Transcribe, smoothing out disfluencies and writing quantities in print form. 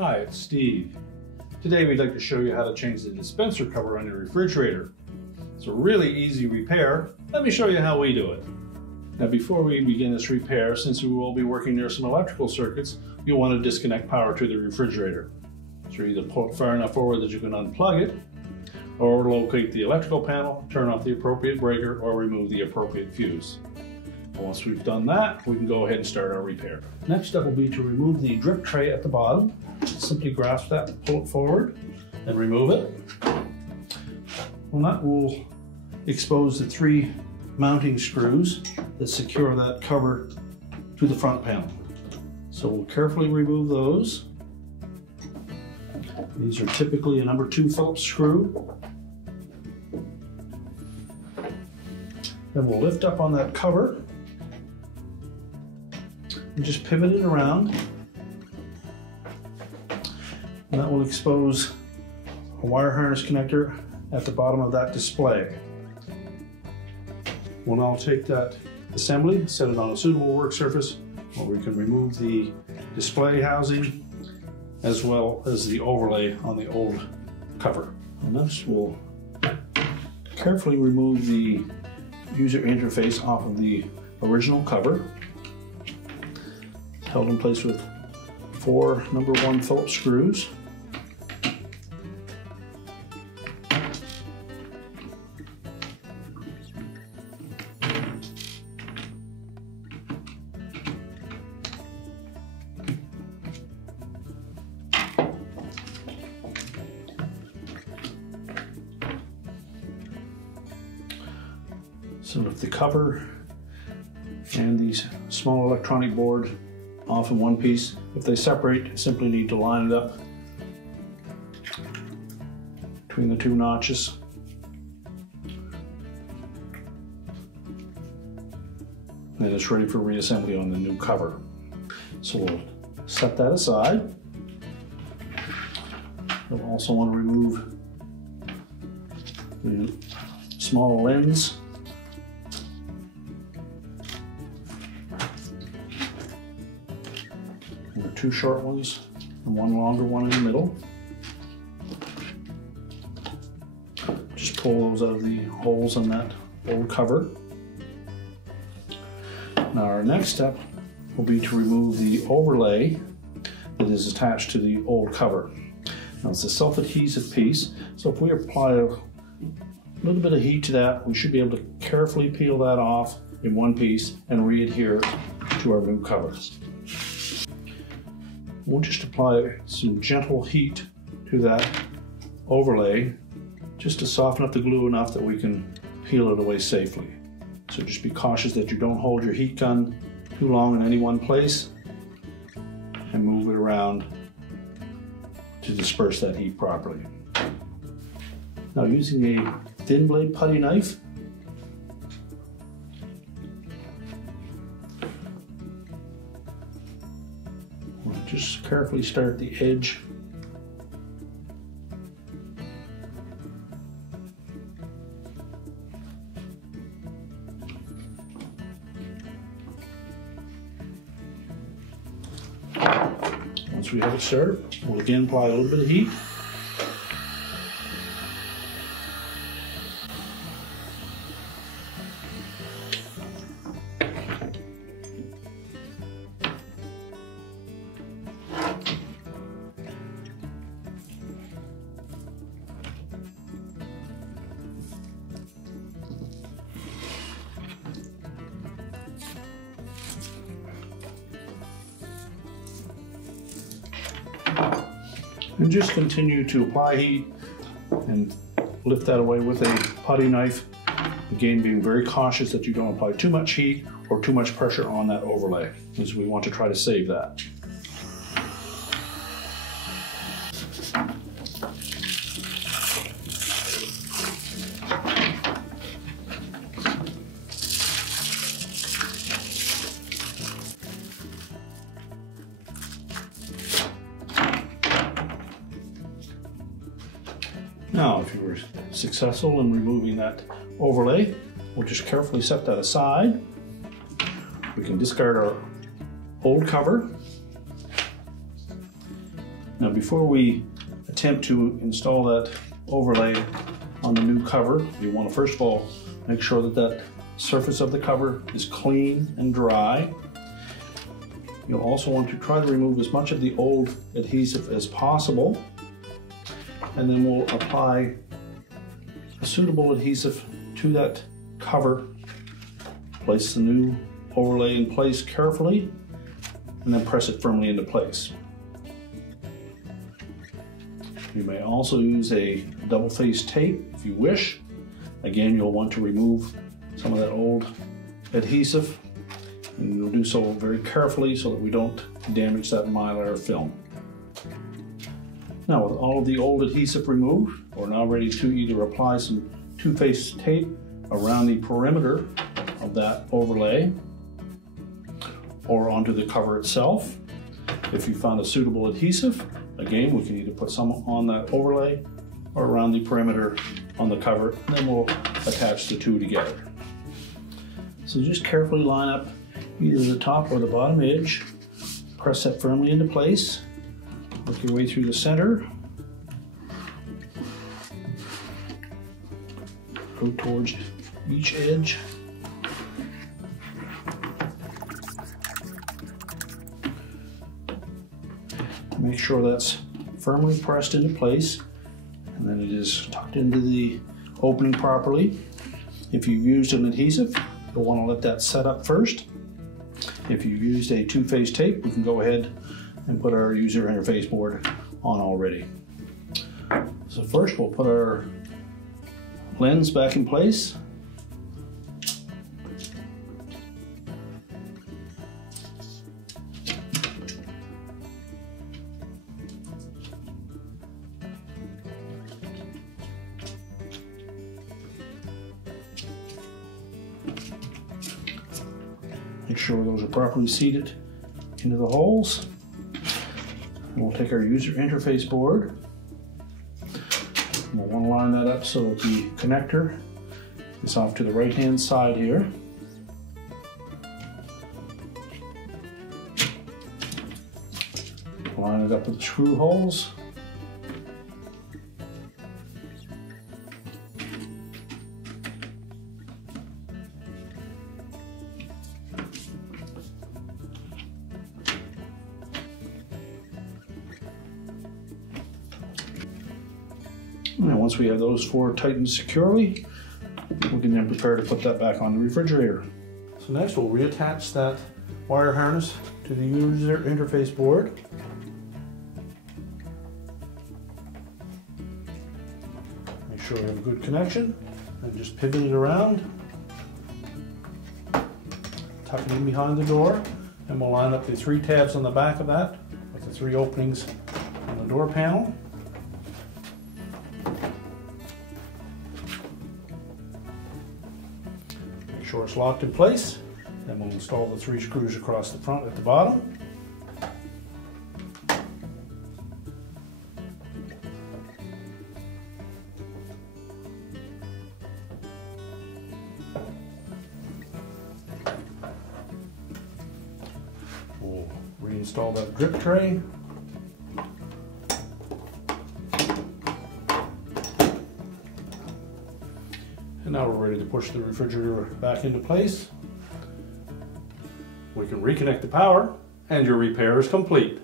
Hi, it's Steve. Today we'd like to show you how to change the dispenser cover on your refrigerator. It's a really easy repair. Let me show you how we do it. Now before we begin this repair, since we will be working near some electrical circuits, you'll want to disconnect power to the refrigerator. So either pull it far enough forward that you can unplug it, or locate the electrical panel, turn off the appropriate breaker, or remove the appropriate fuse. Once we've done that, we can go ahead and start our repair. Next step will be to remove the drip tray at the bottom. Simply grasp that, pull it forward, and remove it. Well, that will expose the 3 mounting screws that secure that cover to the front panel. So we'll carefully remove those. These are typically a number 2 Phillips screw. Then we'll lift up on that cover and just pivot it around. And that will expose a wire harness connector at the bottom of that display. We'll now take that assembly, set it on a suitable work surface where we can remove the display housing as well as the overlay on the old cover. And next we'll carefully remove the user interface off of the original cover. It's held in place with 4 number 1 Phillips screws. So lift the cover and these small electronic board off in one piece. If they separate, simply need to line it up between the 2 notches. And it's ready for reassembly on the new cover. So we'll set that aside. We'll also want to remove the small lens. There are 2 short ones and 1 longer one in the middle. Just pull those out of the holes in that old cover. Now our next step will be to remove the overlay that is attached to the old cover. Now it's a self-adhesive piece, so if we apply a little bit of heat to that, we should be able to carefully peel that off in one piece and re-adhere to our new cover. We'll just apply some gentle heat to that overlay just to soften up the glue enough that we can peel it away safely. So just be cautious that you don't hold your heat gun too long in any one place and move it around to disperse that heat properly. Now using a thin blade putty knife, we'll just carefully start the edge . Once we have it started, we'll again apply a little bit of heat. And just continue to apply heat and lift that away with a putty knife. Again, being very cautious that you don't apply too much heat or too much pressure on that overlay, because we want to try to save that. Now, if you were successful in removing that overlay, we'll just carefully set that aside. We can discard our old cover. Now before we attempt to install that overlay on the new cover, you want to first of all make sure that that surface of the cover is clean and dry. You'll also want to try to remove as much of the old adhesive as possible, and then we'll apply a suitable adhesive to that cover. Place the new overlay in place carefully and then press it firmly into place. You may also use a double-faced tape if you wish. Again, you'll want to remove some of that old adhesive, and you'll do so very carefully so that we don't damage that mylar film. Now, with all of the old adhesive removed, we're now ready to either apply some two-faced tape around the perimeter of that overlay or onto the cover itself. If you found a suitable adhesive, again, we can either put some on that overlay or around the perimeter on the cover, and then we'll attach the two together. So just carefully line up either the top or the bottom edge, press that firmly into place, work your way through the center, go towards each edge. Make sure that's firmly pressed into place, and then it is tucked into the opening properly. If you've used an adhesive, you'll want to let that set up first. If you used a two-phase tape, we can go ahead and put our user interface board on already. So first we'll put our lens back in place. Make sure those are properly seated into the holes. And we'll take our user interface board. We'll want to line that up so that the connector is off to the right-hand side here. Line it up with the screw holes. And once we have those four tightened securely, we can then prepare to put that back on the refrigerator. So next we'll reattach that wire harness to the user interface board. Make sure we have a good connection and just pivot it around. Tuck it in behind the door, and we'll line up the three tabs on the back of that with the three openings on the door panel. Make sure it's locked in place. Then we'll install the three screws across the front at the bottom. We'll reinstall that drip tray. And now we're ready to push the refrigerator back into place. We can reconnect the power, and your repair is complete.